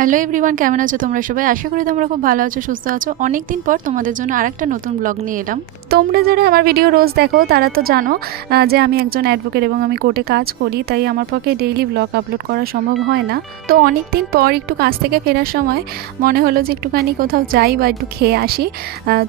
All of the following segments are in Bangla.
হ্যালো এভরিওয়ান, কেমন আছো তোমরা সবাই? আশা করি তোমরা খুব ভালো আছো, সুস্থ আছো। অনেক দিন পর তোমাদের জন্য আরেকটা নতুন ব্লগ নিয়ে এলাম। তোমরা যারা আমার ভিডিও রোজ দেখো, তারা তো জানো যে আমি একজন অ্যাডভোকেট এবং আমি কোর্টে কাজ করি, তাই আমার পক্ষে ডেইলি ব্লগ আপলোড করা সম্ভব হয় না। তো অনেক দিন পর একটু কাজ থেকে ফেরার সময় মনে হলো যে একটুখানি কোথাও যাই বা একটু খেয়ে আসি।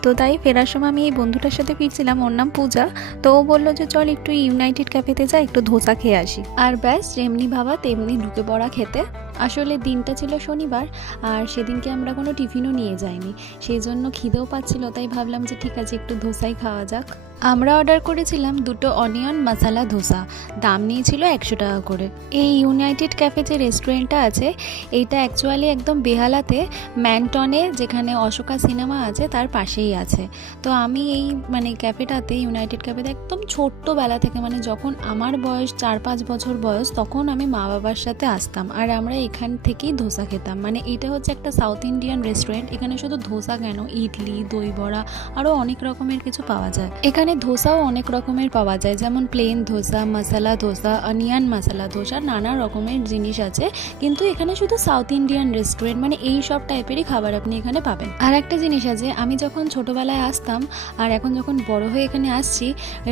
তো তাই ফেরার সময় আমি এই বন্ধুটার সাথে ফিরছিলাম, ওর নাম পূজা। তো ও বলল যে, চল একটু ইউনাইটেড ক্যাফেতে যাই, একটু ধোসা খেয়ে আসি। আর ব্যাস, যেমনি ভাবা তেমনি ঢুকে পড়া খেতে। আসলে দিনটা ছিল শনিবার, আর সেদিনকে আমরা কোনো টিফিনও নিয়ে যাইনি। সেই জন্য খিদেও পাচ্ছিল, তাই ভাবলাম যে ঠিক আছে, একটু ধোসাই খাওয়া যাক। আমরা অর্ডার করেছিলাম দুটো অনিয়ন মশালা ধোসা। দাম নিয়েছিল একশো টাকা করে। এই ইউনাইটেড ক্যাফে যে রেস্টুরেন্টটা আছে, এইটা অ্যাকচুয়ালি একদম বেহালাতে ম্যানটনে যেখানে অশোকা সিনেমা আছে, তার পাশেই আছে। তো আমি এই মানে ক্যাফেটাতে, ইউনাইটেড ক্যাফেতে একদম ছোট্টবেলা থেকে মানে যখন আমার বয়স চার পাঁচ বছর বয়স, তখন আমি মা বাবার সাথে আসতাম। আর আমরা এখান থেকেই ধোসা খেতাম। মানে এটা হচ্ছে একটা সাউথ ইন্ডিয়ান রেস্টুরেন্ট এখানে শুধু ধোসা কেন? ইডলি, দই বড়া আরও অনেক রকমের কিছু পাওয়া যায়। এখানে ধোসাও অনেক রকমের পাওয়া যায়, যেমন প্লেন ধোসা মশলা ধোসা অনিয়ন মশলা ধোসা, নানা রকমের জিনিস আছে। কিন্তু এখানে শুধু সাউথ ইন্ডিয়ান রেস্টুরেন্ট মানে এই সব টাইপেরই খাবার আপনি এখানে পাবেন। আর একটা জিনিস আছে, আমি যখন ছোটোবেলায় আসতাম, আর এখন যখন বড় হয়ে এখানে আসছি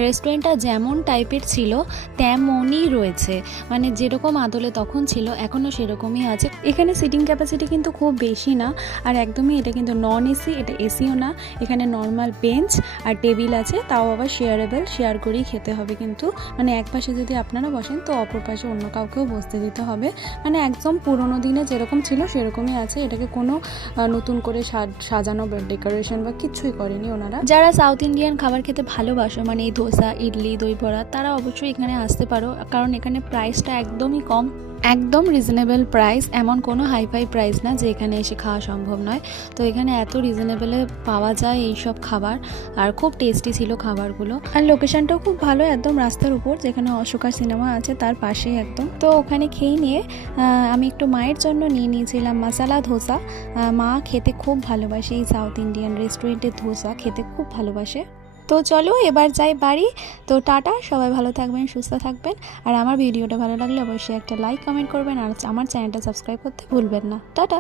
রেস্টুরেন্টটা যেমন টাইপের ছিল, তেমনই রয়েছে। মানে যেরকম আদলে তখন ছিল, এখনও সেরকমই আছে। এখানে সিটিং ক্যাপাসিটি কিন্তু খুব বেশি না, আর একদমই এটা কিন্তু নন এসি এটা এসিও না। এখানে নর্মাল বেঞ্চ আর টেবিল আছে, তাও আবার শেয়ারেবেল শেয়ার করেই খেতে হবে কিন্তু। মানে এক পাশে যদি আপনারা বসেন, তো অপর পাশে অন্য কাউকেও বসতে দিতে হবে। মানে একদম পুরোনো দিনে যেরকম ছিল, সেরকমই আছে। এটাকে কোনো নতুন করে সাজানো ডেকোরেশন বা কিছুই করেনি ওনারা। যারা সাউথ ইন্ডিয়ান খাবার খেতে ভালোবাসো মানে এই ধোসা, ইডলি, দই বড়া, তারা অবশ্যই এখানে আসতে পারো। কারণ এখানে প্রাইসটা একদমই কম। একদম রিজনেবল প্রাইস এমন কোনো হাইফাই প্রাইস না যে এখানে এসে খাওয়া সম্ভব নয়। তো এখানে এত রিজনেবলে পাওয়া যায় এই সব খাবার, আর খুব টেস্টি ছিল খাবারগুলো। আর লোকেশনটাও খুব ভালো, একদম রাস্তার উপর, যেখানে অশোকা সিনেমা আছে তার পাশেই একদম। তো ওখানে খেয়ে নিয়ে আমি একটু মায়ের জন্য নিয়ে নিয়েছিলাম মশালা ধোসা। মা খেতে খুব ভালোবাসে এই সাউথ ইন্ডিয়ান রেস্টুরেন্টের ধোসা, খেতে খুব ভালোবাসে। তো চলো, এবার যাই বাড়ি। তো টাটা, সবাই ভালো থাকবেন, সুস্থ থাকবেন। আর আমার ভিডিওটা ভালো লাগলে অবশ্যই একটা লাইক কমেন্ট করবেন। আর আমার চ্যানেলটা সাবস্ক্রাইব করতে ভুলবেন না। টাটা!